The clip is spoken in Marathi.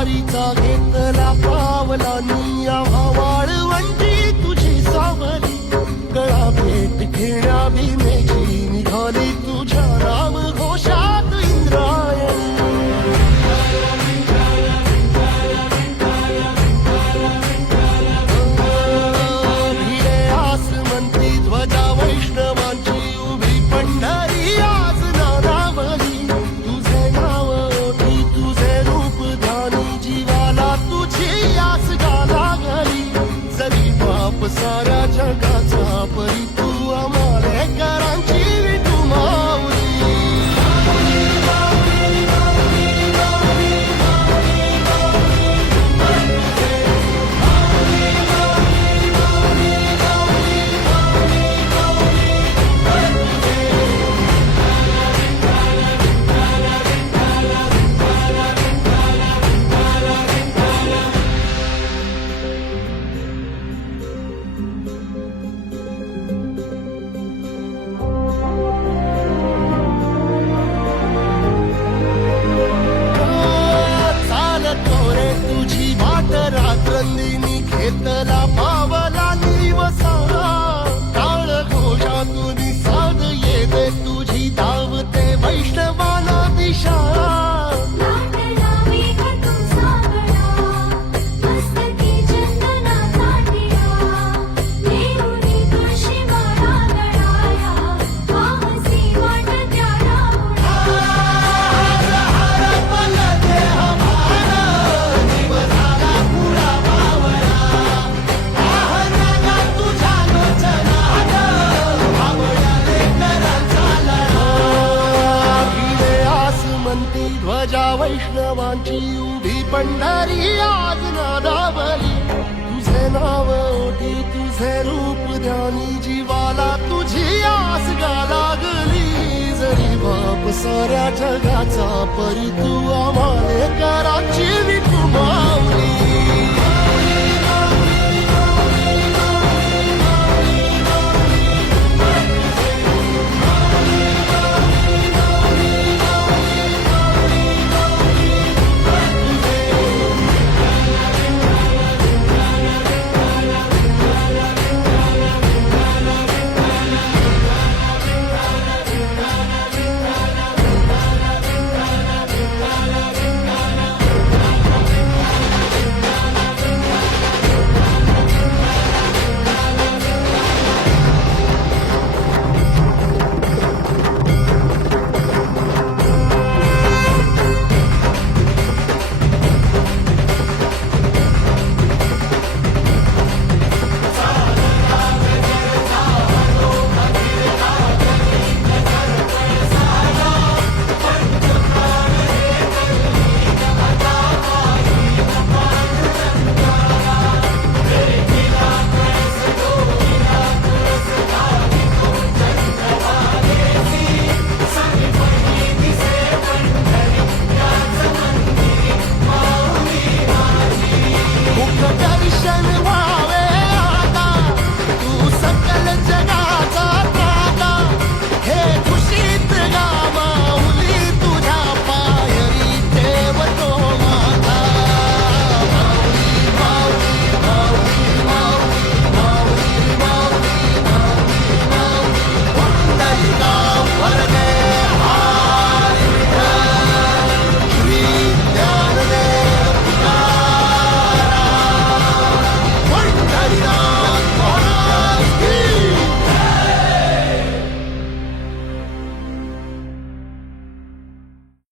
वारीचा घेतला पावलानी आम्हा वाळवंटी तुझी सावली गळा भेट घेण्या भीमेची निघाली तुझ्या राम घोषात इंद्रायणी भिडे आसमंती ध्वजा वैष्णवांची उभी पंढरी आज नानावली तुझे नाव ओठी तुझे रूप ध्यानी जीवाला तुझी आस गा लागली जरी बाप साऱ्या जगाचा परी तू आमालेकरांची विठू माऊली तुझी वाट रात्रंदिनी घेतला पावला निवसारा टाळ घोषातून साध येते तुझी धावते वैष्णवाला दिशा ध्वजा वैष्णवांची उभी पंढरी आज नादावली तुझे नाव ओठी तुझे रूप ध्यानी जीवाला तुझी आस गा लागली जरी बाप साऱ्या जगाचा परी तू आम्हालेकरांची विठू माऊली